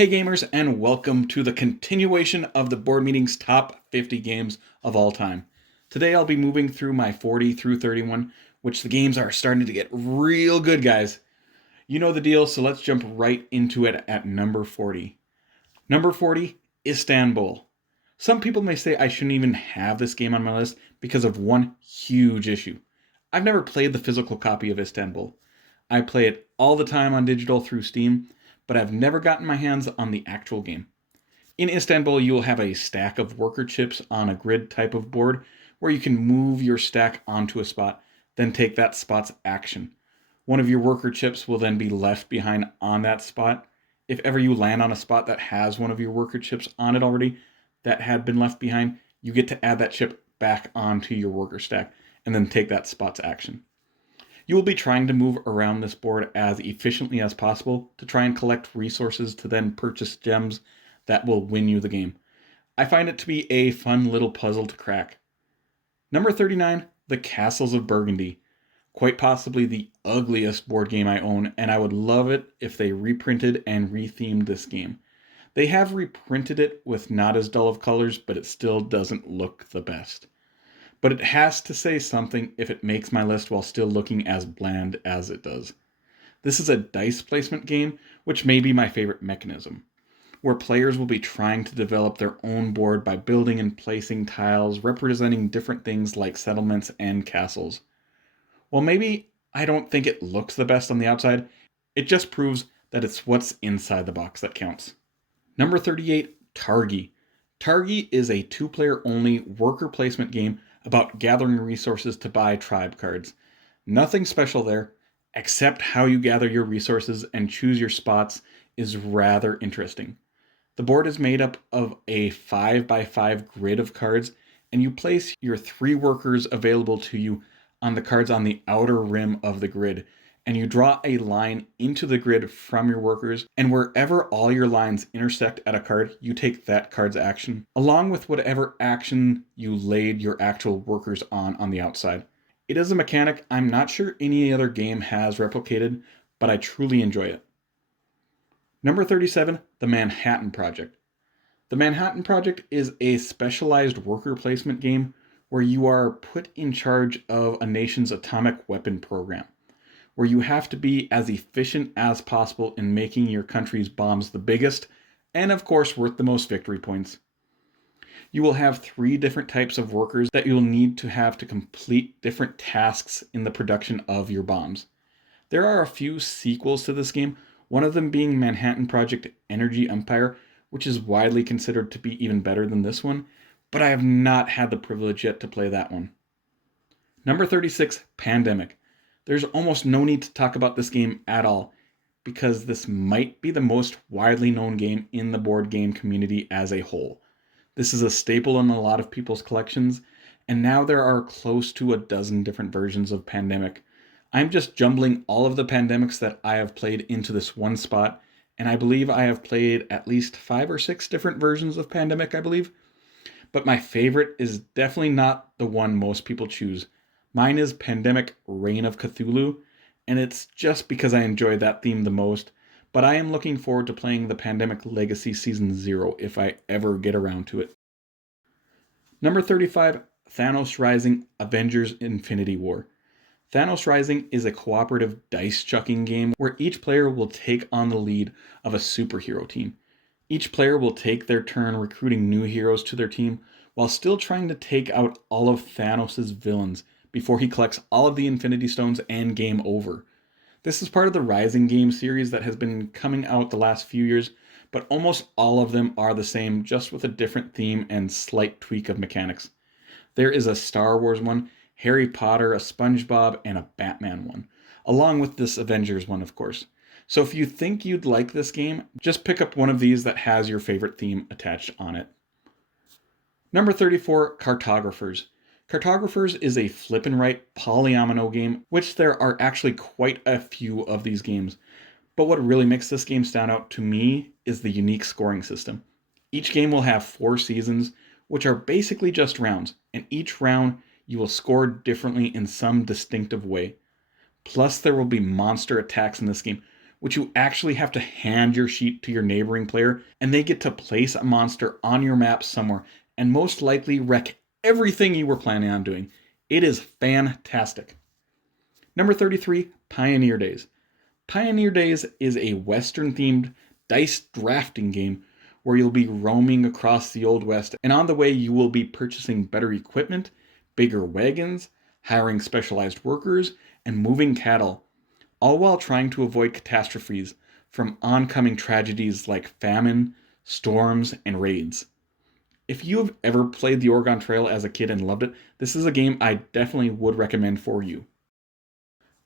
Hey gamers, and welcome to the continuation of the Board Meeting's top 50 games of all time. Today I'll be moving through my 40 through 31, which the games are starting to get real good, guys. You know the deal, so let's jump right into it at number 40. Number 40, Istanbul. Some people may say I shouldn't even have this game on my list because of one huge issue. I've never played the physical copy of Istanbul. I play it all the time on digital through Steam, but I've never gotten my hands on the actual game. In Istanbul, you will have a stack of worker chips on a grid type of board where you can move your stack onto a spot, then take that spot's action. One of your worker chips will then be left behind on that spot. If ever you land on a spot that has one of your worker chips on it already that had been left behind, you get to add that chip back onto your worker stack and then take that spot's action. You will be trying to move around this board as efficiently as possible to try and collect resources to then purchase gems that will win you the game. I find it to be a fun little puzzle to crack. Number 39, The Castles of Burgundy. Quite possibly the ugliest board game I own, and I would love it if they reprinted and rethemed this game. They have reprinted it with not as dull of colors, but it still doesn't look the best. But it has to say something if it makes my list while still looking as bland as it does. This is a dice placement game, which may be my favorite mechanism, where players will be trying to develop their own board by building and placing tiles representing different things like settlements and castles. While maybe I don't think it looks the best on the outside, it just proves that it's what's inside the box that counts. Number 38, Targi. Targi is a 2-player only worker placement game about gathering resources to buy tribe cards. Nothing special there, except how you gather your resources and choose your spots is rather interesting. The board is made up of a 5x5 grid of cards, and you place your 3 workers available to you on the cards on the outer rim of the grid, and you draw a line into the grid from your workers, and wherever all your lines intersect at a card, you take that card's action, along with whatever action you laid your actual workers on the outside. It is a mechanic I'm not sure any other game has replicated, but I truly enjoy it. Number 37, The Manhattan Project. The Manhattan Project is a specialized worker placement game where you are put in charge of a nation's atomic weapon program, where you have to be as efficient as possible in making your country's bombs the biggest and of course worth the most victory points. You will have 3 different types of workers that you'll need to have to complete different tasks in the production of your bombs. There are a few sequels to this game, one of them being Manhattan Project Energy Empire, which is widely considered to be even better than this one, but I have not had the privilege yet to play that one. Number 36, Pandemic. There's almost no need to talk about this game at all, because this might be the most widely known game in the board game community as a whole. This is a staple in a lot of people's collections, and now there are close to a dozen different versions of Pandemic. I'm just jumbling all of the Pandemics that I have played into this one spot, and I believe I have played at least 5 or 6 different versions of Pandemic, I believe. But my favorite is definitely not the one most people choose. Mine is Pandemic Reign of Cthulhu, and it's just because I enjoy that theme the most, but I am looking forward to playing the Pandemic Legacy Season 0 if I ever get around to it. Number 35, Thanos Rising Avengers Infinity War. Thanos Rising is a cooperative dice-chucking game where each player will take on the lead of a superhero team. Each player will take their turn recruiting new heroes to their team while still trying to take out all of Thanos' villains before he collects all of the Infinity Stones and game over. This is part of the Rising game series that has been coming out the last few years, but almost all of them are the same, just with a different theme and slight tweak of mechanics. There is a Star Wars one, Harry Potter, a SpongeBob, and a Batman one, along with this Avengers one, of course. So if you think you'd like this game, just pick up one of these that has your favorite theme attached on it. Number 34, Cartographers. Cartographers is a flip and write polyomino game, which there are actually quite a few of these games. But what really makes this game stand out to me is the unique scoring system. Each game will have 4 seasons, which are basically just rounds, and each round you will score differently in some distinctive way. Plus there will be monster attacks in this game, which you actually have to hand your sheet to your neighboring player, and they get to place a monster on your map somewhere, and most likely wreck everything you were planning on doing. It is fantastic. Number 33, Pioneer Days. Pioneer Days is a Western-themed dice drafting game where you'll be roaming across the Old West, and on the way you will be purchasing better equipment, bigger wagons, hiring specialized workers, and moving cattle, all while trying to avoid catastrophes from oncoming tragedies like famine, storms, and raids. If you have ever played the Oregon Trail as a kid and loved it, this is a game I definitely would recommend for you.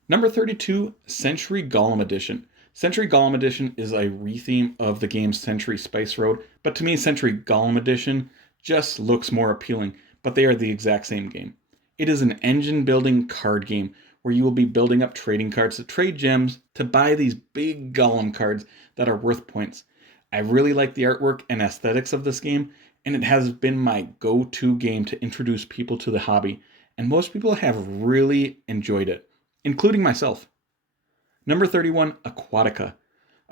Number 32, Century Golem Edition. Century Golem Edition is a retheme of the game Century Spice Road, but to me Century Golem Edition just looks more appealing, but they are the exact same game. It is an engine building card game where you will be building up trading cards to trade gems to buy these big golem cards that are worth points. I really like the artwork and aesthetics of this game, and it has been my go-to game to introduce people to the hobby, and most people have really enjoyed it, including myself. Number 31, Aquatica.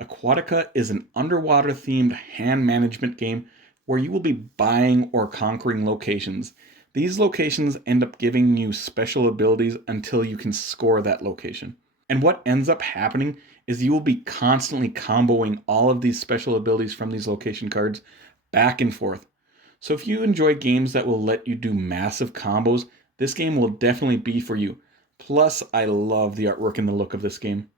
Aquatica is an underwater-themed hand management game where you will be buying or conquering locations. These locations end up giving you special abilities until you can score that location. And what ends up happening is you will be constantly comboing all of these special abilities from these location cards back and forth. So if you enjoy games that will let you do massive combos, this game will definitely be for you. Plus, I love the artwork and the look of this game.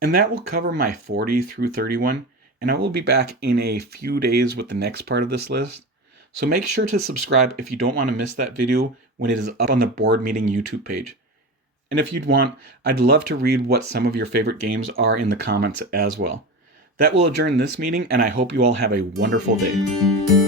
And that will cover my 40 through 31, and I will be back in a few days with the next part of this list. So make sure to subscribe if you don't want to miss that video when it is up on the Board Meeting YouTube page. And if you'd want, I'd love to read what some of your favorite games are in the comments as well. That will adjourn this meeting, and I hope you all have a wonderful day.